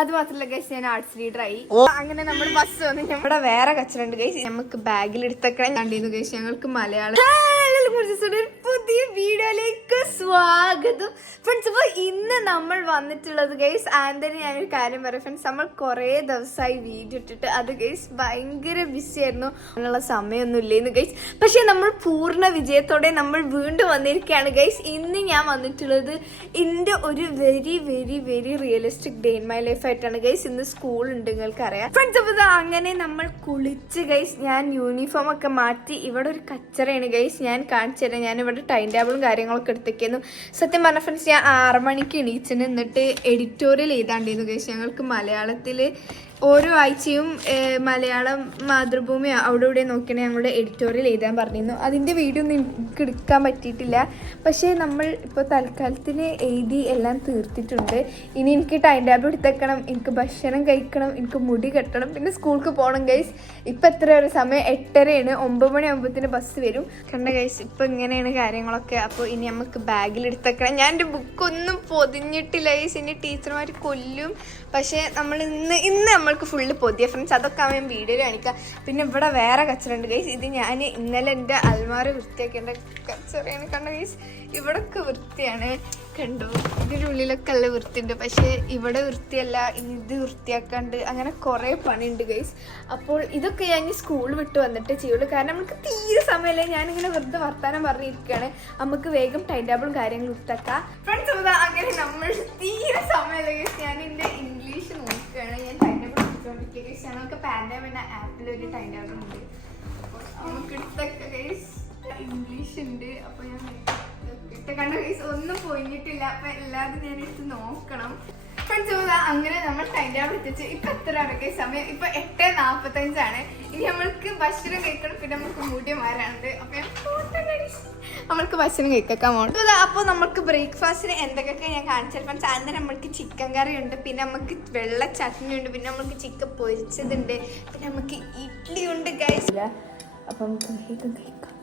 അത് മാത്രല്ല ഗൈസ്, ഞാൻ ആർട്സ് ലീഡർ ആയി. അങ്ങനെ നമ്മുടെ ബസ് വന്ന് നമ്മുടെ വേറെ കച്ചറുണ്ട് ഗൈസ്, നമുക്ക് ബാഗിൽ എടുത്തൊക്കെ കണ്ടിരുന്നു ഗൈസ്. ഞങ്ങൾക്ക് മലയാളം പുതിയ വീഡിയോയിലേക്ക് സ്വാഗതം ഫ്രണ്ട്സ്. അപ്പൊ ഇന്ന് നമ്മൾ വന്നിട്ടുള്ളത് ഗൈസ്, ആൻഡനി ഞാനൊരു കാര്യം പറയാം ഫ്രണ്ട്സ്, നമ്മൾ കുറെ ദിവസമായി വീഡിയോ ഇട്ടിട്ട് അത് ഗൈസ് ഭയങ്കര ബിസി ആയിരുന്നു, അങ്ങനെയുള്ള സമയമൊന്നും ഇല്ലേന്ന് ഗൈസ്. പക്ഷെ നമ്മൾ പൂർണ്ണ വിജയത്തോടെ നമ്മൾ വീണ്ടും വന്നിരിക്കുകയാണ് ഗൈസ്. ഇന്ന് ഞാൻ വന്നിട്ടുള്ളത് എൻ്റെ ഒരു very very very realistic day in my life ആയിട്ടാണ് ഗൈസ്. ഇന്ന് സ്കൂൾ ഉണ്ട്, നിങ്ങൾക്ക് അറിയാം ഫ്രണ്ട്സ്. അപ്പോൾ അങ്ങനെ നമ്മൾ കുളിച്ച് ഗൈസ്, ഞാൻ യൂണിഫോം ഒക്കെ മാറ്റി. ഇവിടെ ഒരു കച്ചറയാണ് ഗൈസ്, ഞാൻ കാണിച്ചു തരാം. ഞാൻ ഇവിടെ ടൈം ടേബിളും കാര്യങ്ങളൊക്കെ എടുത്തേക്കുന്നു. സത്യം പറഞ്ഞ ഫ്രണ്ട്സ്, ഞാൻ 6 മണിക്ക് എണീച്ചിന്, എന്നിട്ട് എഡിറ്റോറിയൽ എഴുതാണ്ടിരുന്നു ഗൈസ്. ഞങ്ങൾക്ക് മലയാളത്തിൽ ഓരോ ആഴ്ചയും മലയാളം മാതൃഭൂമി അവിടെ ഇവിടെ നോക്കിയാണ് ഞങ്ങളുടെ എഡിറ്റോറിയൽ എഴുതാൻ പറഞ്ഞിരുന്നു. അതിൻ്റെ വീഡിയോ ഒന്നും എനിക്ക് എടുക്കാൻ പറ്റിയിട്ടില്ല. പക്ഷേ നമ്മൾ ഇപ്പോൾ തൽക്കാലത്തിന് എഴുതി എല്ലാം തീർത്തിട്ടുണ്ട്. ഇനി എനിക്ക് ടൈം ടേബിൾ എടുത്തേക്കണം, എനിക്ക് ഭക്ഷണം കഴിക്കണം, എനിക്ക് മുടി കെട്ടണം, പിന്നെ സ്കൂൾക്ക് പോകണം ഗൈസ്. ഇപ്പം എത്ര ഒരു സമയം 8:30 9 മണിയാകുമ്പോഴത്തേന് ബസ് വരും. കണ്ട ഗൈസ്, ഇപ്പം ഇങ്ങനെയാണ് കാര്യങ്ങളൊക്കെ. അപ്പോൾ ഇനി നമുക്ക് ബാഗിൽ എടുത്തേക്കണം. ഞാൻ എൻ്റെ ബുക്കൊന്നും പൊതിഞ്ഞിട്ടില്ല ഗൈസ്, ഇനി ടീച്ചർമാർ കൊല്ലും. പക്ഷേ നമ്മൾ ഇന്ന് നമ്മൾക്ക് ഫുള്ള് പൊതിയ ഫ്രണ്ട്സ്, അതൊക്കെ അവൻ വീഡിയോയിൽ കാണിക്കാം. പിന്നെ ഇവിടെ വേറെ കച്ചറുണ്ട് ഗൈസ്, ഇത് ഞാൻ ഇന്നലെ എൻ്റെ അൽമാര വൃത്തിയാക്കേണ്ട കച്ചറയാണ്. കണ്ട ഗൈസ്, ഇവിടൊക്കെ വൃത്തിയാണ്, കണ്ടു. ഇതിൻ്റെ ഉള്ളിലൊക്കെ നല്ല വൃത്തിയുണ്ട്, പക്ഷേ ഇവിടെ വൃത്തിയല്ല, ഇത് വൃത്തിയാക്കാണ്ട്, അങ്ങനെ കുറേ പണിയുണ്ട് ഗൈസ്. അപ്പോൾ ഇതൊക്കെ ഞാൻ സ്കൂൾ വിട്ട് വന്നിട്ട് ചെയ്യുള്ളൂ, കാരണം നമുക്ക് തീരെ സമയമല്ലേ. ഞാനിങ്ങനെ വെറുതെ വർത്താനം പറഞ്ഞിരിക്കുകയാണ്. നമുക്ക് വേഗം ടൈം ടേബിളും കാര്യങ്ങളും വൃത്തിയാക്കാം ഫ്രണ്ട്സ്. അങ്ങനെ നമ്മൾ തീരെ സമയമല്ല ഗൈസ്, ഞാൻ എൻ്റെ ഇംഗ്ലീഷ് നോക്കുകയാണ്. ഞാൻ ടൈം ടേബിൾ എടുത്തുകൊണ്ടിരിക്കുക ഗൈസ്. ഞങ്ങൾക്ക് പാൻഡാമിൻ്റെ ആപ്പിലൊരു ടൈം ടേബിൾ ഉണ്ട്, അപ്പോൾ നമുക്ക് എടുത്തൊക്കെ ഗൈസ് ഇംഗ്ലീഷ് ഉണ്ട്. അപ്പോൾ ഞാൻ ഇട്ട് കണ്ട ഗൈസ് ഒന്നും പോയിട്ടില്ല, അപ്പം എല്ലാവരും ഞാൻ എടുത്ത് നോക്കണം ഫ്രണ്ട്സ്. അങ്ങനെ നമ്മൾ ടൈം ടേബിൾ എത്തിച്ച് ഇപ്പം എത്രയാണ് ഗൈസ് സമയം? ഇപ്പം 8:45. ഇനി നമ്മൾക്ക് ഭക്ഷണം കഴിക്കണം, പിന്നെ നമുക്ക് മുടിമാരാനുണ്ട്. അപ്പം നമ്മൾക്ക് ഭക്ഷണം കഴിക്കാൻ പോകുന്നത്. അപ്പോൾ നമുക്ക് ബ്രേക്ക്ഫാസ്റ്റിന് എന്തൊക്കെയൊക്കെ ഞാൻ കാണിച്ചാൽ ഫ്രണ്ട്സ്, അതിന് നമ്മൾക്ക് ചിക്കൻ കറി ഉണ്ട്, പിന്നെ നമുക്ക് വെള്ള ചട്നി ഉണ്ട്, പിന്നെ നമുക്ക് ചിക്കൻ പൊരിച്ചതുണ്ട്, പിന്നെ നമുക്ക് ഇഡ്ഡലി ഉണ്ട് ഗൈസ്. അപ്പം നമുക്ക് വേഗം കഴിക്കാം.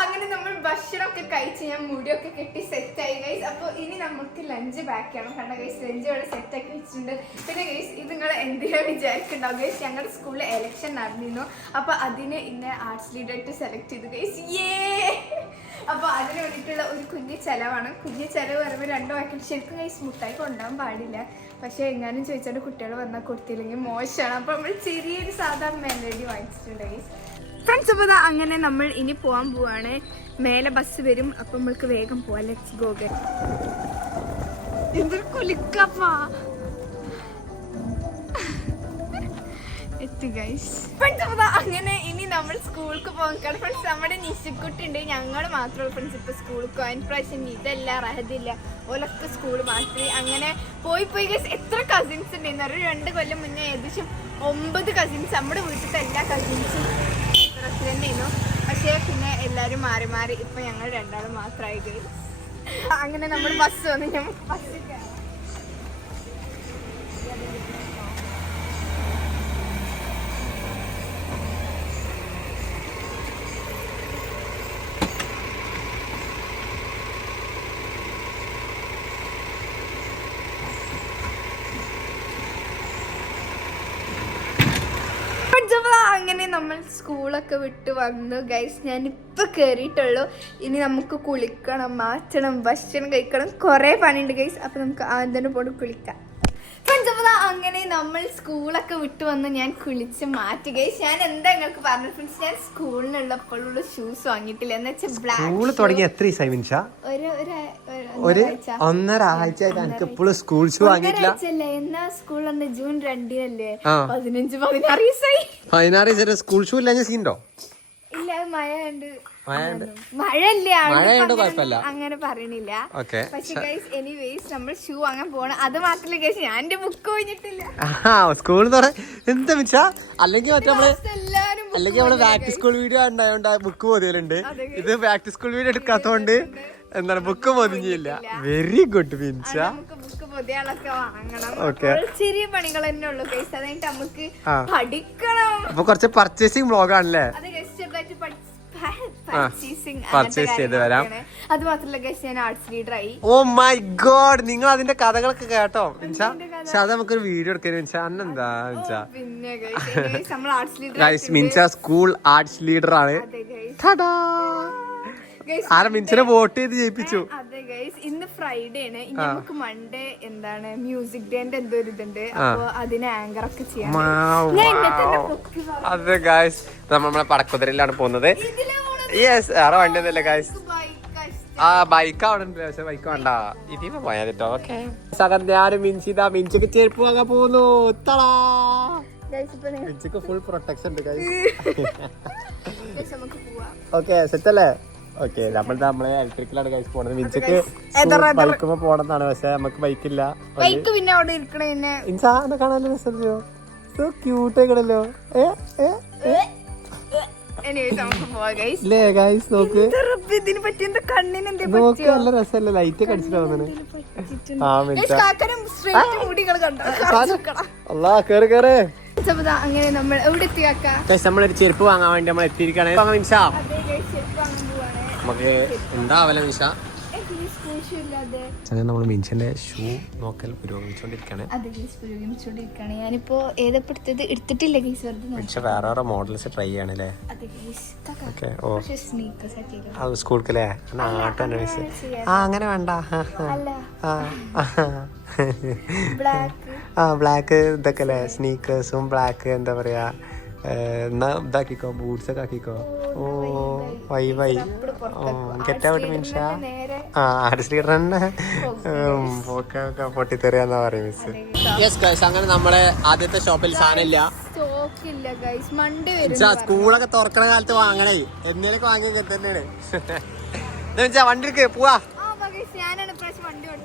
അങ്ങനെ നമ്മൾ ഭക്ഷണമൊക്കെ കഴിച്ച് ഞാൻ മുടിയൊക്കെ കെട്ടി സെറ്റായി ഗൈസ്. അപ്പോൾ ഇനി നമുക്ക് ലഞ്ച് പാക്ക് ചെയ്യണം. കണ്ട ഗൈസ്, ലഞ്ച് ഇവിടെ സെറ്റാക്കി വെച്ചിട്ടുണ്ട്. പിന്നെ ഗൈസ്, ഇത് നിങ്ങൾ എന്തിനാ വിചാരിക്കുന്നുണ്ടാവും ഗൈസ്, ഞങ്ങളുടെ സ്കൂളിൽ എലക്ഷൻ നടന്നിരുന്നു. അപ്പോൾ അതിന് ഇന്നെ ആർട്സ് ലീഡറായിട്ട് സെലക്ട് ചെയ്തു ഗൈസ്. അപ്പോൾ അതിന് വേണ്ടിയിട്ടുള്ള ഒരു കുഞ്ഞു ചിലവാണ്. കുഞ്ഞു ചിലവ് പറയുമ്പോൾ 2 വാക്കിൽ ശരിക്കും ഗൈസ് മുട്ടായി കൊണ്ടുപോകാൻ പാടില്ല. പക്ഷേ എങ്ങാനും ചോദിച്ചാൽ കുട്ടികൾ വന്നാൽ കൊടുത്തില്ലെങ്കിൽ മോശമാണ്. അപ്പോൾ നമ്മൾ ചെറിയൊരു സാധാരണ മെലഡി വാങ്ങിച്ചിട്ടുണ്ട് ഗൈസ് ഫ്രണ്ട്സ്. അപ്പോൾ അങ്ങനെ നമ്മൾ ഇനി പോകാൻ പോവാണ്. മേലെ ബസ് വരും, അപ്പം നമ്മൾക്ക് വേഗം പോവാം. Let's go get. എന്തൊരു കുലിക്കപ്പാ എത്തി ഗൈസ് ഫ്രണ്ട്സ്. അപ്പോൾ അങ്ങനെ ഇനി നമ്മൾ സ്കൂൾക്ക് പോകാൻ ഫ്രണ്ട്സ്. നമ്മുടെ നിശക്കുട്ടി ഉണ്ട്, ഞങ്ങൾ മാത്രമേ ഫ്രണ്ട്സ് ഇപ്പോൾ സ്കൂൾക്ക് പോകാൻ. പ്രാവശ്യം ഇതല്ല റഹദില്ല, ഓലൊക്കെ സ്കൂൾ മാറ്റി അങ്ങനെ പോയി ഗൈസ്. എത്ര കസിൻസ് ഉണ്ടായിരുന്നു? ഒരു 2 കൊല്ലം മുന്നേ ഏകദേശം 9 കസിൻസ്, നമ്മുടെ വീട്ടിലത്തെ എല്ലാ കസിൻസും തന്നെയായിരുന്നു. പക്ഷേ പിന്നെ എല്ലാവരും മാറി മാറി ഇപ്പം ഞങ്ങൾ 2 മാത്രമായി ഗൈസ്. അങ്ങനെ നമ്മൾ ബസ് വന്ന് ഞങ്ങൾ ബസ്സിൽ കയറി. അങ്ങനെ നമ്മൾ സ്കൂളൊക്കെ വിട്ട് വന്നു ഗൈസ്. ഞാനിപ്പോൾ കയറിയിട്ടുള്ളൂ. ഇനി നമുക്ക് കുളിക്കണം, മാറ്റണം, ഭക്ഷണം കഴിക്കണം, കുറേ പണിയുണ്ട് ഗൈസ്. അപ്പോൾ നമുക്ക് ആദ്യം തന്നെ പോയി കുളിക്കാം ഫ്രണ്ട്സ്. അപ്പോൾ അങ്ങനെ നമ്മൾ സ്കൂളൊക്കെ വിട്ട് വന്ന് ഞാൻ കുളിച്ച് മാറ്റി ഗൈസ്. ഞാൻ എന്താ നിങ്ങൾക്ക് പറഞ്ഞു ഫ്രണ്ട്സ്, ഞാൻ സ്കൂളിനുള്ളപ്പോഴുള്ള ഷൂസ് വാങ്ങിയിട്ടില്ല. എന്ന് വെച്ചാൽ ബ്ലാക്ക് തുടങ്ങി എത്ര ഒരു 1.5 ആഴ്ച സ്കൂൾ ഷൂ വാങ്ങിയിട്ടില്ല. എന്നാ സ്കൂൾ ജൂൺ 2-നല്ലേ? 15-16 ദിവസം സ്കൂൾ ഷൂ ഇല്ല സീനുണ്ടോ? ഇല്ല, മഴയല്ലേ അങ്ങനെ പറയണില്ല. പക്ഷെ ഗൈസ് എനിവേസ് നമ്മൾ ഷൂ വാങ്ങാൻ പോണം. അത് മാത്രല്ല ഗൈസ്, ഞാൻ എന്റെ ബുക്ക് കഴിഞ്ഞിട്ടില്ല. സ്കൂളിൽ എന്താ വെച്ചാ അല്ലെങ്കിൽ നമ്മള് ബാക്ക് ടു സ്കൂൾ വീഡിയോ ഉണ്ടായോണ്ട് ബുക്ക് പൊതിയലുണ്ട്. ഇത് ബാക്ക് ടു സ്കൂൾ വീഡിയോ എടുക്കാത്തോണ്ട് എന്താണ് ബുക്ക് പൊതിഞ്ഞില്ല. Very good Minsa. ബുക്ക് പൊതിയാളൊക്കെ വാങ്ങണം. ചെറിയ പണികൾ തന്നെ ഉള്ളു ഗൈസ്, അതായിട്ട് നമുക്ക് പഠിക്കണം. അപ്പൊ കുറച്ച് പർച്ചേസിംഗ് വ്ലോഗ് ആണല്ലേ? അത് ഗൈസ് ചെറുതായിട്ട് പർച്ചേസ് ചെയ്ത് വരാം. അത് മാത്രല്ല ഗൈസ് ഞാൻ ആർട്സ് ലീഡർ ആയി. ഓ മൈ ഗോഡ്, നിങ്ങൾ അതിന്റെ കഥകളൊക്കെ കേട്ടോ മിൻഷ? പക്ഷെ അത് നമുക്കൊരു വീഡിയോ എടുക്കാൻ മിൻഷ. അന്നെന്താ മിൻഷ? പിന്നെ നമ്മൾ arts leader guys Minsha school arts leader ആണ്. ആരെ മിൻഷനെ വോട്ട് ചെയ്ത് ജയിപ്പിച്ചു. അതെ ഗൈസ്, ഇന്ന് ഫ്രൈഡേ ആണ്. ഇനി നമുക്ക് മൺഡേ എന്താണ് മ്യൂസിക് ഡേന്റെ എന്തോ ഒരു ഇതുണ്ട്. അപ്പൊ അതിന് ആങ്കർ ഒക്കെ ചെയ്യാം. അതെ ഗൈസ്, നമ്മളെ പടക്കുതിരയിലാണ് പോകുന്നത്. യെസ്, ആറെ വണ്ടി ഒന്നുമില്ല ഗൈസ്. ആ ബൈക്ക് അവിടെ ഉണ്ട്, പക്ഷെ ബൈക്ക് വേണ്ട, ഇതിപ്പോ പോയാ കേട്ടോ. ഓക്കെ സകന്യാരും മിൻസിതാ മിൻസിക്ക് ചെരുപ്പ് വാങ്ങാൻ പോകുന്നു. മിൻസിക്ക് ഫുൾ പ്രൊട്ടക്ഷൻ ഉണ്ട് ഗൈസ്. ഓക്കെ സെറ്റ് അല്ലേ? ഓക്കെ നമ്മളെ ഇലക്ട്രിക്കലാണ് ഗൈസ് പോണത്. മിൻസിക്ക് ബൈക്കുമ്പോ പോണെന്നാണ്, പക്ഷെ നമുക്ക് ബൈക്കില്ല. ബൈക്ക് പിന്നെ അവിടെ ഇരിക്കണേ ഇൻസാനെ കാണാൻ രസമല്ലോ, സോ ക്യൂട്ട് ആയിക്കണല്ലോ. നോക്ക് നല്ല രസമല്ലേ, ലൈറ്റ് ഒക്കെ അടിച്ചിട്ട് പോകുന്നത്. അങ്ങനെ നമ്മൾ എവിടെ നമ്മളൊരു ചെരുപ്പ് വാങ്ങാൻ വേണ്ടി നമ്മൾ എത്തിയിരിക്കണേ. നമുക്ക് എന്താവല്ലോ നിഷ? നമ്മൾ മിൻസിന്റെ ഷൂ നോക്കൽ പുരോഗമിച്ചോണ്ടിരിക്കാണ്. ഞാനിപ്പോ ഏതെടുത്തത് എടുത്തിട്ടില്ല പക്ഷെ വേറെ വേറെ മോഡൽസ് ട്രൈ ചെയ്യണല്ലേ? സ്കൂൾക്കല്ലേ ആട്ടോ അന്വേഷിച്ച്. അങ്ങനെ വേണ്ട, ബ്ലാക്ക് ഇതൊക്കെ അല്ലേ സ്നീക്കേഴ്സും ബ്ലാക്ക് എന്താ പറയാ, എന്നാ ഇതാക്കിക്കോ, ബൂട്ട്സ് ഒക്കെ ആക്കിക്കോ. Oh why get out Minsha. Arts leader തന്നെ പൊട്ടിത്തെറിയാന്നാ പറയും മിസ്. യെസ് ഗൈസ്, അങ്ങനെ നമ്മളെ ആദ്യത്തെ ഷോപ്പിൽ സാധനം ഇല്ല. സ്കൂളൊക്കെ തുറക്കണ കാലത്ത് വാങ്ങണേ, എന്നേലൊക്കെ വാങ്ങിയ തന്നെയാണ്. വണ്ടി എടുക്ക് പോവാ.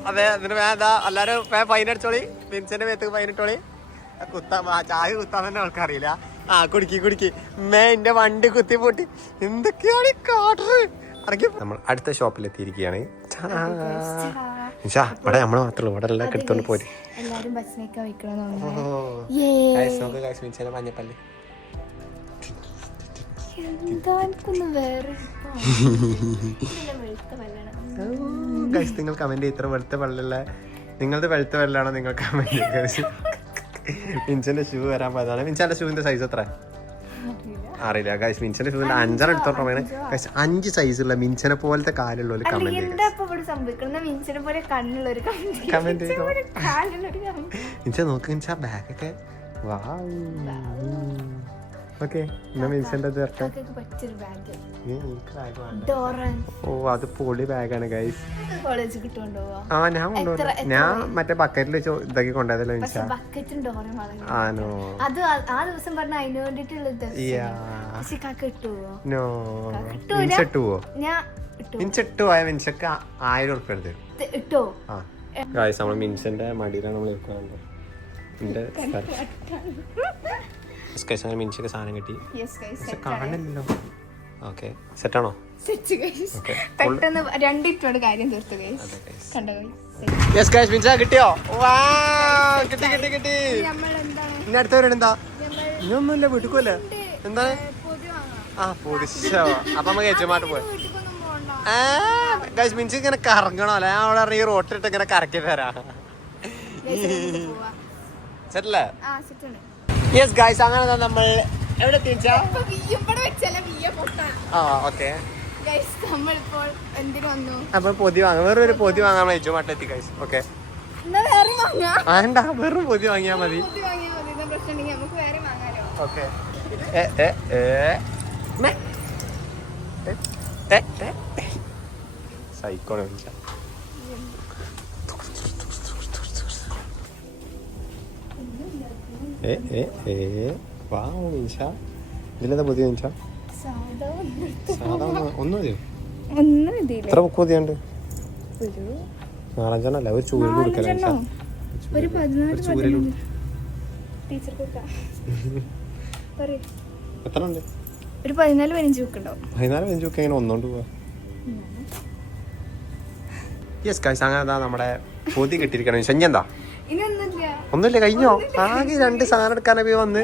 അതെ, എന്നിട്ട് വേദാ എല്ലാരും ഫൈൻ അടിച്ചോളി. മിൻസിന്റെ മേത്ത് ഫൈൻ ഇട്ടോളി. ചായ കുത്താൻ തന്നെ ആൾക്കറിയില്ല. കുടിക്ക് എന്റെ വണ്ടി കുത്തി പൊട്ടി. എന്തൊക്കെയാണ് കാട്ടറ്. നമ്മൾ അടുത്ത ഷോപ്പിൽ എത്തിയിരിക്കുകയാണ്. ഇവിടെ നമ്മള് മാത്രമേ ഇവിടെ എല്ലാം എടുത്തോണ്ട് പോരും. മഞ്ഞപ്പല്ല് നിങ്ങൾ കമന്റ് ഇത്ര വെളുത്ത വെള്ളമുള്ള നിങ്ങളുടെ വെളുത്ത വെള്ളാണോ നിങ്ങൾ കമന്റ്. മിൻസിന്റെ ഷൂ വരാൻ പോയതാണ്. മിൻസിന്റെ ഷൂവിന്റെ സൈസ് എത്ര അറിയില്ല ഗൈസ്. മിൻസിന്റെ ഷൂവിന്റെ 5 എടുത്തോട്ടാണ് ഗൈസ്. 5 സൈസുള്ള മിൻസിനെ പോലത്തെ കാലുള്ള ഒരു കമന്റ് മിൻസ നോക്ക്. മിൻസ ബാഗൊക്കെ വാ. ഓക്കെ മിൻസിന്റെ ഓ അത് പൊളി ബാഗാണ് ഗൈസ്. ആ ഞാൻ കൊണ്ടുപോകും. ഞാൻ മറ്റേ ബക്കറ്റിൽ ഇതാക്കി കൊണ്ടുപോയതല്ലോ മിൻസ. ആണോ? മിൻസിട്ടുവോ? മിൻസിട്ടുപോയ മിൻസക്ക് 1000 ഉറുപ്പ്യ എടുത്ത്. ആ ഗൈസ്, നമ്മള് മിൻസിന്റെ മടിയിലാണ് നമ്മൾ നിൽക്കുന്നത്. മിൻസിക്ക് സാധനം കിട്ടി. കാണില്ലല്ലോ. ഓക്കെ സെറ്റാണോ? കിട്ടിയോ? കിട്ടി. ഇനി അടുത്തവരെന്താ? ഇനിയൊന്നുമില്ല, വീട്ടിക്കല്ലേ. എന്താണ്? അപ്പൊ നമുക്ക് ഏറ്റുമാട്ട് പോയി. മിൻസി ഇങ്ങനെ കറങ്ങണോ അല്ലെ? ഞാൻ അവിടെ ഇറങ്ങി റോട്ടിട്ട് ഇങ്ങനെ കറക്കി തരാം. സെറ്റല്ലേ? യെസ് ഗൈസ്, അങ്ങനെ നമ്മൾ എവിടെ എത്തിച്ചാ? അപ്പൊ പൊതി വാങ്ങാം. വേറൊരു പൊതി വാങ്ങാൻ ഏറ്റുമാട്ട് എത്തി ഗൈസ്. ഓക്കെ വേണ്ട, വെറും പൊതി വാങ്ങിയാ മതി. ഓക്കെ സൈക്കോണ ഇതിലെന്താ പൊതി മിൻസ? ഒന്നും എത്ര ബുക്ക് പൊതിയുണ്ട്? 4-5 ഒരു ചൂരൽ കൊടുക്കല. എത്ര ഉണ്ട്? ഒരു 14-15 ബുക്ക് ഉണ്ടാവും. 14-15 ബുക്ക് എങ്ങനെ ഒന്നോണ്ട് പോവാ? യെസ് ഗൈസ്, അങ്ങനെ നമ്മുടെ പൊതി കിട്ടിയിരിക്കണം. ശഞ്ഞെന്താ? ഒന്നുമില്ല, കഴിഞ്ഞോ? ആകെ 2 സാധനം എടുക്കാനൊക്കെ വന്ന്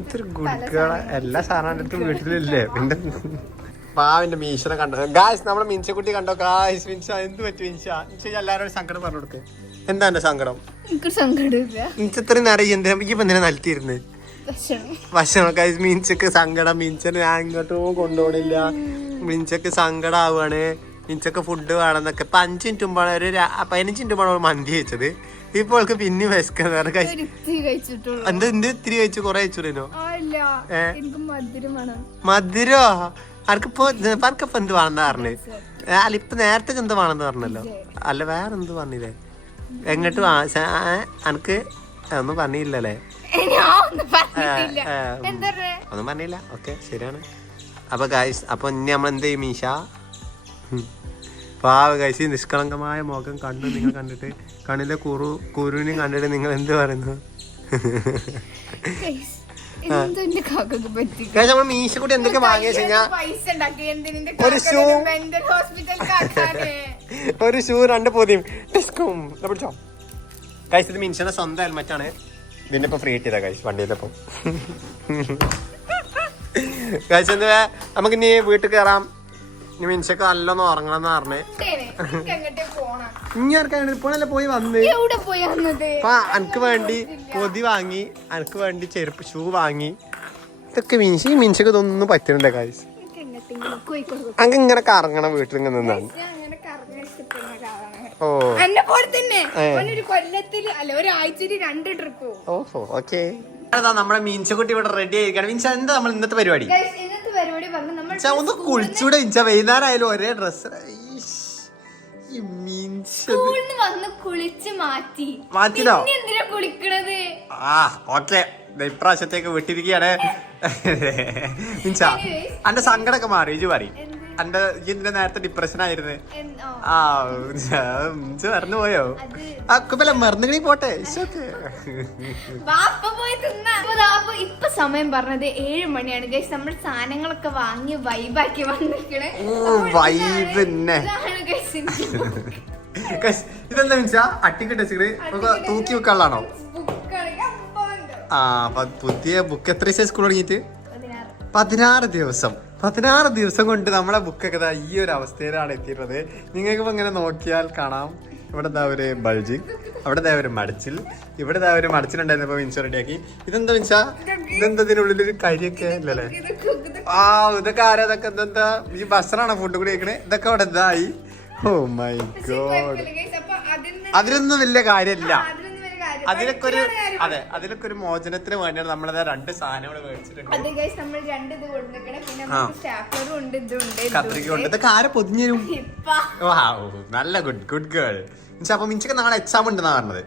ഇതൊരു ഗുഡ്കള എല്ലാ സാധനം അടുത്ത് വീട്ടിലില്ലേ പിന്നെ പാവിന്റെ മീശനെ കണ്ടോ ഗായ്സ് നമ്മളെ മിൻസക്കുട്ടി കണ്ടോ ഗായ്സ് മിൻസ എന്ത് പറ്റി മിൻസ എല്ലാവരും സങ്കടം പറഞ്ഞു കൊടുക്ക് എന്താ എന്റെ സങ്കടം മിൻസ് ഇത്രയും നേരം എന്താ ഈ എന്തിനാ നിലത്തിരുന്ന് ഭക്ഷണം ഗായ്സ് മിൻസക്ക് സങ്കടം മിൻസനെ ഞാൻ ഇങ്ങോട്ടും കൊണ്ടുപോകണില്ല മിൻസക്ക് സങ്കടം ആവുകയാണ് മിൻസക്ക് ഫുഡ് വേണമെന്നൊക്കെ ഇപ്പൊ 5 മിനിറ്റ് മുമ്പാണ് ഒരു 15 മിനിറ്റ് മുമ്പാണ് മന്തി കഴിച്ചത് ഇപ്പൊ അവൾക്ക് പിന്നെ വിശക്കുന്ന എന്താ എന്ത് ഇത്തിരി കഴിച്ചു കൊറേ കഴിച്ചോ മധുരോ അനക്കിപ്പോ എന്ത് വേണമെന്നാ പറഞ്ഞേ അല്ല ഇപ്പൊ നേരത്തെ എന്ത് വേണമെന്ന് പറഞ്ഞല്ലോ അല്ല വേറെ എന്ത് പറഞ്ഞില്ലേ എങ്ങോട്ട് അനക്ക് ഒന്നും പറഞ്ഞില്ലല്ലേ ഒന്നും പറഞ്ഞില്ല ഓക്കെ ശരിയാണ് അപ്പൊ ഗൈസ് അപ്പൊ ഇനി നമ്മൾ എന്ത് ചെയ്യും മീശ പാവ ഗൈസ് നിഷ്കളങ്കമായ മുഖം കണ്ടു നിങ്ങൾ കണ്ടിട്ട് കണ്ണിലെ കുരുവിനെ കണ്ടിട്ട് നിങ്ങൾ എന്ത് പറയുന്നു നമ്മൾ മീശക്കുട്ടി എന്തൊക്കെ വാങ്ങിയ ഒരു ഷൂ 2 പൊതിയും പിടിച്ചോ ഗൈസ് ഇത് മീൻസിന്റെ സ്വന്തം ഹെൽമെറ്റാണ് ഇതിന്റെ ഇപ്പൊ ഫ്രീ കിട്ടിയതാ ഗൈസ് വണ്ടിയിലപ്പം ഗൈസ് എന്താ നമുക്ക് ഇനി വീട്ടിൽ കയറാം ഇനി മീൻസൊക്കെ നല്ലൊന്നും ഉറങ്ങണമെന്ന് പറഞ്ഞേ ഇനി ആർക്കാണ് ഇപ്പോഴല്ലേ പോയി വന്ന് അപ്പൊ അനക്ക് വേണ്ടി പൊതി വാങ്ങി അനക്ക് വേണ്ടി ചെരുപ്പ് ഷൂ വാങ്ങി ഇതൊക്കെ മീൻസൊക്കെ ഇതൊന്നും പറ്റുന്നുണ്ട് ഗൈസ് അങ്ങ് ഇങ്ങനെ കറങ്ങണം വീട്ടിൽ ഇങ്ങനെ നിന്നാണ് ഓഹോ ഓക്കെ നമ്മുടെ മീൻസക്കുട്ടി ഇവിടെ റെഡി ആയിരിക്കണം മീൻസ് എന്താ നമ്മൾ ഇന്നത്തെ പരിപാടി ഒന്ന് കുളിച്ചൂടെ ഇഞ്ച വൈകുന്നേരം ആയാലും ഒരേ ഡ്രസ് മാറ്റിനോ ആ ഓക്കെ ഇപ്രാവശ്യത്തേക്ക് വിട്ടിരിക്കുകയാണ് മീൻസ അന്റെ സങ്കടമൊക്കെ മാറി ഇജു പറയും അന്റെ ഇതിന്റെ നേരത്തെ ഡിപ്രഷൻ ആയിരുന്നു ആ മറന്നു പോയോ അക്കുമ്പല്ല മറന്നുകളി പോട്ടെ ഇപ്പൊ സമയം പറഞ്ഞത് 7 മണിയാണ് ഗൈസ് നമ്മൾ സാധനങ്ങളൊക്കെ വാങ്ങി വൈബാക്കി വന്നിരിക്കണേ ഇതെന്താ വെച്ചാ അട്ടിക്ക് ടെസ്റ്റ് തൂക്കി വെക്കാനുള്ളതാണോ ആ പുതിയ ബുക്ക് എത്ര ദിവസം സ്കൂൾ തുടങ്ങിയിട്ട് 16 ദിവസം കൊണ്ട് നമ്മളെ ബുക്കൊക്കെ ഈ ഒരു അവസ്ഥയിലാണ് എത്തിയിട്ടുള്ളത് നിങ്ങൾക്ക് ഇപ്പൊ ഇങ്ങനെ നോക്കിയാൽ കാണാം ഇവിടെ ഒരു ബൾജിങ് അവിടെ ഒരു മടച്ചിൽ ഇവിടെ ഒരു മടച്ചിലുണ്ടായിരുന്നപ്പോ മിൻസ റെഡിയാക്കി ഇതെന്താ മിൻസ ഇതെന്താ ഇതിനുള്ളിലൊരു കരിയൊക്കെ അല്ലല്ലേ ആ ഇതൊക്കെ ആരാ ഇതൊക്കെ എന്താ ഈ ബസ്സിലാണോ ഫുഡ് കൂടി കഴിക്കണേ ഇതൊക്കെ അവിടെ എന്തായി ഓ മൈ ഗോഡ് അതിനൊന്നും വലിയ കാര്യമില്ല അതിലൊക്കെ ഒരു മോചനത്തിന് വേണ്ടിയാണ് നമ്മളത് 2 സാധനങ്ങൾ മേടിച്ചിട്ടുണ്ട് കത്രിക ഇതൊക്കെ ആരെ പൊതിഞ്ഞരും നല്ല ഗുഡ് ഗേൾ അപ്പൊ മിൻസൊക്കെ നാളെ എക്സാം ഉണ്ടെന്നാ പറഞ്ഞത്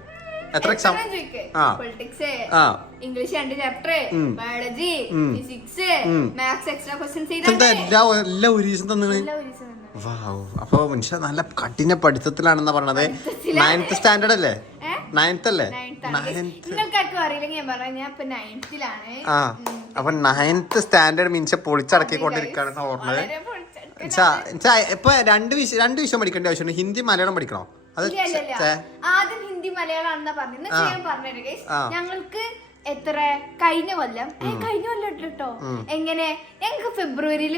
എത്ര exam English 2 chapter biology physics maths extra questions എല്ലാം ഒരു ദിവസം തന്നെ അപ്പൊ മനുഷ്യ നല്ല കഠിന പഠിത്തത്തിലാണെന്നാ പറഞ്ഞത് 9th സ്റ്റാൻഡേർഡ് അല്ലേ 9th അല്ലേ ആ അപ്പൊ 9th സ്റ്റാൻഡേർഡ് മീൻസ് പൊളിച്ചടക്കിക്കൊണ്ടിരിക്കുകയാണ് ഓർമ്മത് ഇപ്പൊ 2 വിഷയം പഠിക്കേണ്ട ആവശ്യമുണ്ട് ഹിന്ദി മലയാളം പഠിക്കണോ അത് ആദ്യം ഹിന്ദി മലയാളമാണെന്നാ പറഞ്ഞത് ഞങ്ങൾക്ക് എത്ര കഴിഞ്ഞ കൊല്ലം കേട്ടോ എങ്ങനെ ഞങ്ങൾക്ക് ഫെബ്രുവരിയിൽ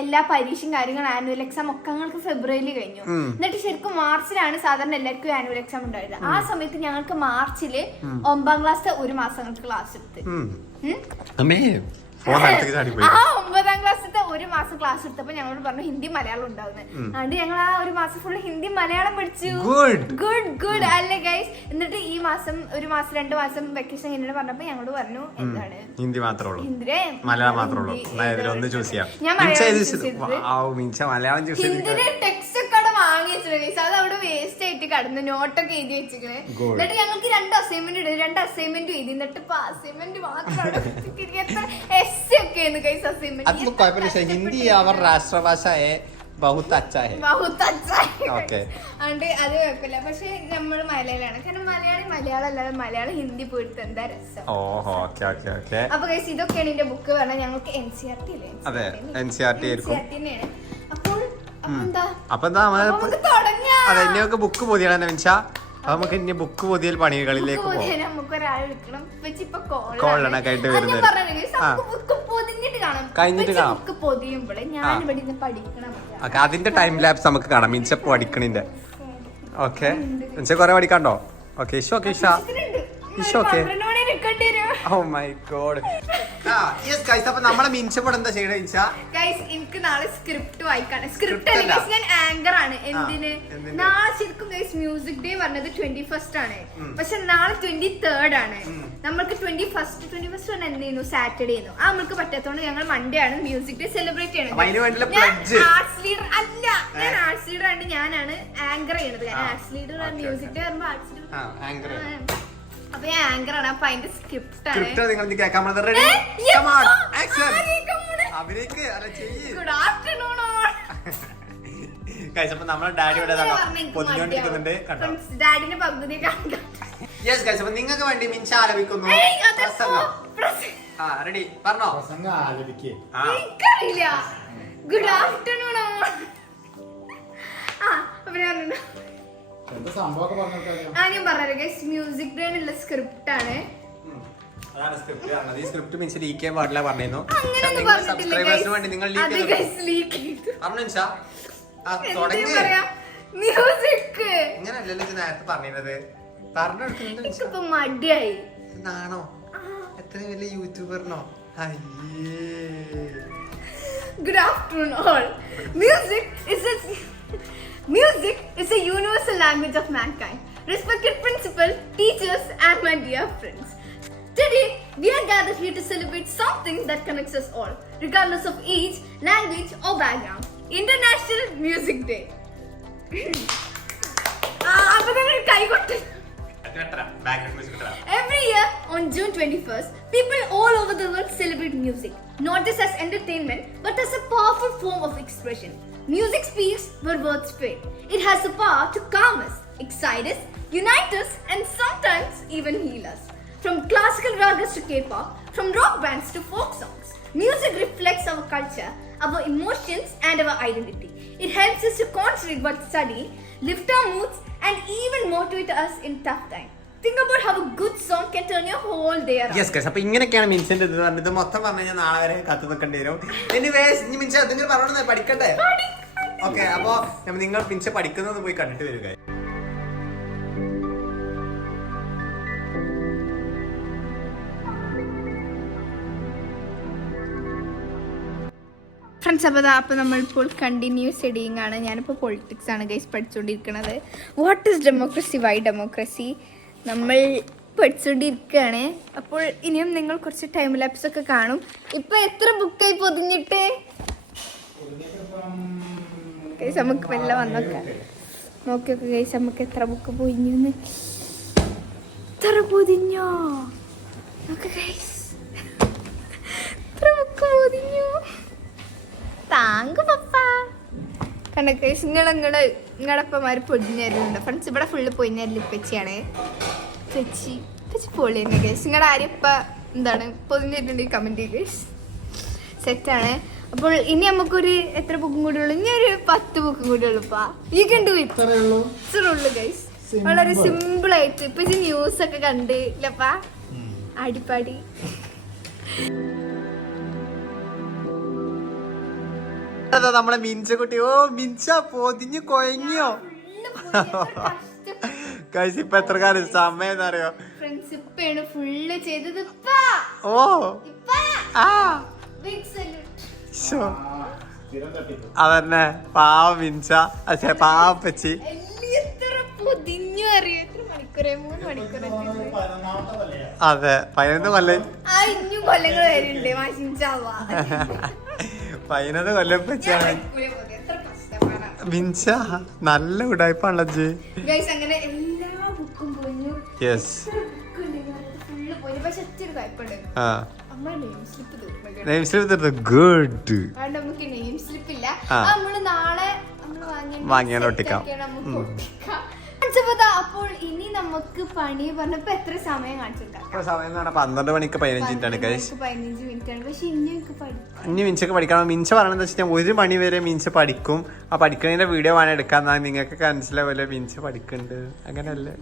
എല്ലാ പരീക്ഷയും കാര്യങ്ങളും ആനുവൽ എക്സാം ഒക്കെ ഞങ്ങൾക്ക് ഫെബ്രുവരിയിൽ കഴിഞ്ഞു എന്നിട്ട് ശരിക്കും മാർച്ചിലാണ് സാധാരണ എല്ലാവർക്കും ആനുവൽ എക്സാം ഉണ്ടായത് ആ സമയത്ത് ഞങ്ങൾക്ക് മാർച്ചില് 9ാം ക്ലാസ്സിലെ 1 മാസം ക്ലാസ് എടുത്ത് ആ 9ാം ക്ലാസ്സിലത്തെ 1 മാസം ക്ലാസ് എടുത്തപ്പോ ഞങ്ങളോട് പറഞ്ഞു ഹിന്ദി മലയാളം ഉണ്ടാവുന്നത് അതുകൊണ്ട് ഞങ്ങൾ ആ 1 മാസം ഫുള്ള് ഹിന്ദി മലയാളം പഠിച്ചു ഗുഡ് അല്ലേ ഗൈസ് എന്നിട്ട് ഈ മാസം 1 മാസം 2 മാസം വെക്കേഷൻ കഴിഞ്ഞിട്ട് പറഞ്ഞപ്പോ ഞങ്ങളോട് പറഞ്ഞു എന്താണ് ഹിന്ദി മാത്രമേ ഉള്ളൂ ഹിന്ദിരെ മലയാളം മാത്രമേ ഉള്ളൂ ഹിന്ദിയുടെ ടെക്സ്റ്റ് ഒക്കെ അവിടെ വാങ്ങി വെച്ചിട്ടുണ്ട് ഗൈസ് അത് അവിടെ വേസ്റ്റ് ആയിട്ട് കടന്ന് നോട്ടൊക്കെ എഴുതി വെച്ചിരിക്കണേ എന്നിട്ട് ഞങ്ങൾക്ക് 2 അസൈൻമെന്റ് ഇടും 2 അസൈൻമെന്റ് എഴുതി എന്നിട്ട് ഇപ്പൊ അസൈൻമെന്റ് മാത്രം ഹിന്ദി അവർ രാഷ്ട്രഭാഷ बहुत अच्छा है ഓക്കേ അത് കുഴപ്പമില്ല പക്ഷെ നമ്മൾ മലയാളമാണ് കാരണം മലയാളം അല്ലാതെ മലയാളം ഹിന്ദി പോയിട്ട് എന്താ രസം അപ്പൊ ഗൈസ് ഇതൊക്കെയാണ് എന്റെ ബുക്ക് പറഞ്ഞാൽ ഞങ്ങൾക്ക് NCERT അല്ലേ അതെ NCERT ആയിരിക്കും അപ്പോൾ അപ്പൊ എന്താ അതെ ഇനിയൊക്കെ ബുക്ക് പൊതിയാണ് മിൻസ അപ്പൊ നമുക്ക് ഇനി ബുക്ക് പൊതിയൽ പണികളിലേക്ക് പോകാം. നമുക്ക് ഒരാൾ എടുക്കണം. കോളൊക്കെ ആയിട്ട് വരുന്നത് കഴിഞ്ഞിട്ട് കാണാം. അതിന്റെ ടൈം ലാപ്സ് നമുക്ക് കാണാം. മിൻസ പഠിക്കണിന്റെ. ഓക്കെ, മിൻസ കൊറേ പഠിക്കാണ്ടോ? Okay, Isha okay, Isha okay. Oh my god. Yes guys, അപ്പൊ നമ്മളെ മിൻസ ഇവിടെ എന്താ ചെയ്യണേ? ഗൈസ്, എനിക്ക് നാളെ സ്ക്രിപ്റ്റ് വായിക്കാണ്. സ്ക്രിപ്റ്റ് അല്ല ഗൈസ്, ഞാൻ ആങ്കർ ആണ്. എന്തിന്? നാളെ ശരിക്കും ഗൈസ് മ്യൂസിക് ഡേ പറഞ്ഞത് 21st ആണ്, പക്ഷെ നാളെ 23rd ആണ്. നമ്മൾക്ക് 21st എന്തായിരുന്നു? സാറ്റർഡേ ആയിരുന്നു. ആ നമ്മൾക്ക് പറ്റാത്തോണ്ട് ഞങ്ങൾ മൺഡേ ആണ് മ്യൂസിക് ഡേ സെലിബ്രേറ്റ് ചെയ്യണത്. ആർട്സ് ലീഡർ അല്ല, ഞാൻ ആർട്സ് ലീഡർ ആണ്. ഞാനാണ് ആങ്കർ ചെയ്യണത്. ആർട്സ് ലീഡർ മ്യൂസിക് ഡേ പറയുമ്പോ ആർട്സ് ലീഡർ. അപ്പൊ ഞാൻ ആങ്കർ ആണ്. അപ്പൊ അതിന്റെ സ്ക്രിപ്റ്റ് ആണ്. Good afternoon all. നമ്മളെ ഡാഡി ഇവിടെ പൊതിഞ്ഞോണ്ടിരിക്കുന്നുണ്ട്. ഡാഡിന്റെ പകുതി കാണാം. യെസ് ഗൈസ്, അപ്പൊ നിങ്ങൾക്ക് വേണ്ടി മിൻസ ആലപിക്കുന്നു. റെഡി? പറഞ്ഞോ. എനിക്കറിയില്ല. Good afternoon all. ഞാൻ പറഞ്ഞു ഗൈസ്, മ്യൂസിക് ഡേ ഉള്ള സ്ക്രിപ്റ്റ് ആണ്. ഈ സ്ക്രിപ്റ്റ് മിൻസ ലീക്ക് ചെയ്യാൻ പാടില്ല പറഞ്ഞിരുന്നു. സബ്സ്ക്രൈബേഴ്സിന് വേണ്ടി നിങ്ങൾ ലീക്ക് മ്യൂസിക് ഇങ്ങനല്ലല്ലോ നേരത്തെ പറഞ്ഞത്. പറഞ്ഞെടുക്കുന്നിപ്പോ മടിയായി. നാണോ? എത്ര വലിയ യൂട്യൂബറിനോ? Good afternoon all. Music is a universal language of mankind. Respected principal, teachers and my dear friends. Today we are gathered here to celebrate something that connects us all, regardless of age, language or background. International Music Day. Every year on June 21st, people all over the world celebrate music, not just as entertainment, but as a powerful form of expression. Music speaks where words fail. It has the power to calm us, excite us, unite us, and sometimes even heal us. From classical ragas to K-pop, from rock bands to folk songs, music reflects our culture, our emotions, and our identity. It helps us to concentrate while studying, lift our moods, and even motivate us in tough times. Think about how a good song can turn your whole day around. Yes guys, അപ്പൊ ഇങ്ങനെയൊക്കെയാണ് മിൻസിന്റെ ഇത് പറഞ്ഞത്. ഇത് മൊത്തം പറഞ്ഞാൽ ഞാൻ നാളെ വരെ കത്ത് നിൽക്കേണ്ടി വരും. എനിവേസ്, ഇനി മിൻസ എന്തെങ്കിലും പറഞ്ഞോണ്ട് പഠിക്കട്ടെ. ഓക്കെ, അപ്പൊ നിങ്ങൾ മിൻസ പഠിക്കുന്നത് പോയി കണ്ടിട്ട് വരിക. ഫ്രണ്ട്സ്, അപ്പോൾ നമ്മളിപ്പോൾ കണ്ടിന്യൂ സ്റ്റഡിയിങ് ആണ്. ഞാനിപ്പോൾ പൊളിറ്റിക്സ് ആണ് ഗൈസ് പഠിച്ചുകൊണ്ടിരിക്കുന്നത്. What is democracy, why democracy നമ്മൾ പഠിച്ചുകൊണ്ടിരിക്കുകയാണ്. അപ്പോൾ ഇനിയും നിങ്ങൾ കുറച്ച് ടൈം ലാപ്സ് ഒക്കെ കാണും. ഇപ്പം എത്ര ബുക്കായി പൊതിഞ്ഞിട്ട് ഗൈസ്? നമുക്ക് വല്ല വന്നൊക്കെ നോക്കിയൊക്കെ ഗൈസ്, നമുക്ക് എത്ര ബുക്ക് പൊതിഞ്ഞു. എത്ര പൊതിഞ്ഞോ നോക്ക് ഗൈസ്, എത്ര ബുക്ക് പൊതിഞ്ഞു. താങ്ക് പപ്പ. കണ്ട ഗൈസ്, നിങ്ങളപ്പമാര് പൊതിഞ്ഞരുന്നുണ്ട്. ഫ്രണ്ട്സ്, ഇവിടെ ഫുള്ള് പൊതിഞ്ഞരല് ഇപ്പച്ചിയാണ്. ഇപ്പച്ചി പൊളി തന്നെ ഗൈസ്. നിങ്ങളുടെ ആരും ഇപ്പം എന്താണ് പൊതിഞ്ഞിട്ടുണ്ടെങ്കിൽ കമൻറ്റ് ചെയ്യുക ഗൈസ്. സെറ്റാണ്. അപ്പോൾ ഇനി നമുക്കൊരു എത്ര ബുക്കും കൂടി ഉള്ളു? ഇനി ഒരു 10 ബുക്കും കൂടി ഉള്ളുപ്പാ. ഈ കണ്ടു ഇത്രേ ഉള്ളു ഗൈസ്. വളരെ സിമ്പിൾ ആയിട്ട് ഇപ്പൊ ന്യൂസ് ഒക്കെ കണ്ട് ഇല്ലപ്പാ, അടിപ്പാടി. നമ്മളെ മിൻസ കുട്ടി. ഓ മിൻസ പൊതിഞ്ഞു കൊയങ്ങിയോ ഗൈസ്? ഇപ്പൊ എത്ര കാലം സമയം എന്താ അറിയോ? ഇപ്പാണ് ഫുള്ള് ചെയ്തത്. ഓ അതന്നെ പാവ മിൻസ. അച്ഛാ പാവ പച്ചി. അതെ, 11 കൊല്ലം. 11 കൊല്ലം പച്ചിയാണ് മിൻസ. നല്ല ഉടായ്പാണല്ലോ ജി. യെസ്. നെയിം സ്ലിപ്പ് തീർന്നു. ഗുഡ്. വാങ്ങിയാൽ ഒട്ടിക്കാം. അപ്പോൾ ഇനി നമുക്ക് പണി പറഞ്ഞപ്പോ എത്ര സമയം കാണിച്ചു സമയം 12 മണിക്ക് 15 മിനിറ്റാണ് ഗൈസ്. 15 മിനിറ്റ് ആണ്. പക്ഷെ ഇനി മിൻസൊക്കെ പഠിക്കണം. മിൻസ പറയണെന്ന് വെച്ചാൽ 1 മണി വരെ മിൻസ പഠിക്കും. ആ പഠിക്കുന്നതിന്റെ വീഡിയോ വേണം എടുക്കാൻ. നിങ്ങൾക്ക് മനസ്സിലാവല്ലോ മിൻസ പഠിക്കുന്നുണ്ട്. അങ്ങനെയല്ലേ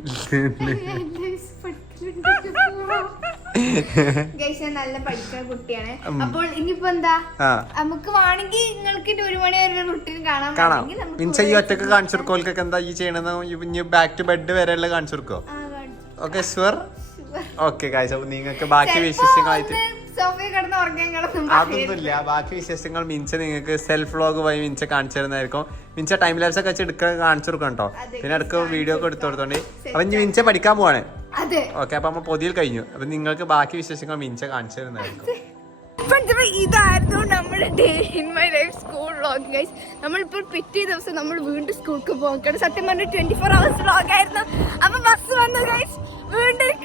നല്ല പഠിക്കുന്ന കുട്ടിയാണ്. അപ്പോൾ ഇനിയിപ്പോ എന്താ നമുക്ക് വേണമെങ്കിൽ നിങ്ങൾക്ക് 1 മണി വരെ റുട്ടീൻ കാണാം. മിൻസ ഈ ഒറ്റക്ക് കാണിച്ചു കൊടുക്കോൽക്കൊക്കെ എന്താ ഈ ചെയ്യണമെന്ന് ബാക്ക് ടു ബെഡ് വരെ ഉള്ള കാണിച്ചു കൊടുക്കോ? Okay sure. ഓക്കെ ഗൈസ്, അപ്പൊ നിങ്ങൾക്ക് ബാക്കി വിശേഷങ്ങളായിട്ട് അതൊന്നുമില്ല. ബാക്കി വിശേഷങ്ങൾ മിൻസ നിങ്ങൾക്ക് സെൽഫ് വ്ലോഗ് വഴി മിൻസ കാണിച്ചു തരുന്നതായിരിക്കും. മിൻസ ടൈം ലാപ്സ് ഒക്കെ വെച്ച് എടുക്കാൻ കാണിച്ചു കൊടുക്കണം കേട്ടോ. പിന്നെ അടുത്ത വീഡിയോ ഒക്കെ എടുത്തു കൊടുത്തോണ്ട്. അപ്പൊ ഇനി മിൻസ പഠിക്കാൻ പോവാണ്. ഓക്കെ, അപ്പൊ നമ്മൾ പൊതിയിൽ കഴിഞ്ഞു. അപ്പൊ നിങ്ങൾക്ക് ബാക്കി വിശേഷങ്ങൾ മിൻസ കാണിച്ചു തരുന്നതായിരിക്കും. ഇതായിരുന്നു നമ്മുടെ day in my life school vlog guys. നമ്മളിപ്പോൾ പിറ്റേ ദിവസം നമ്മൾ വീണ്ടും സ്കൂൾക്ക് പോകണം. സത്യം പറഞ്ഞ 24 hours വ്ലോഗ് ആയിരുന്നു. അപ്പൊ ബസ് വന്നു ഗൈസ്. വീണ്ടും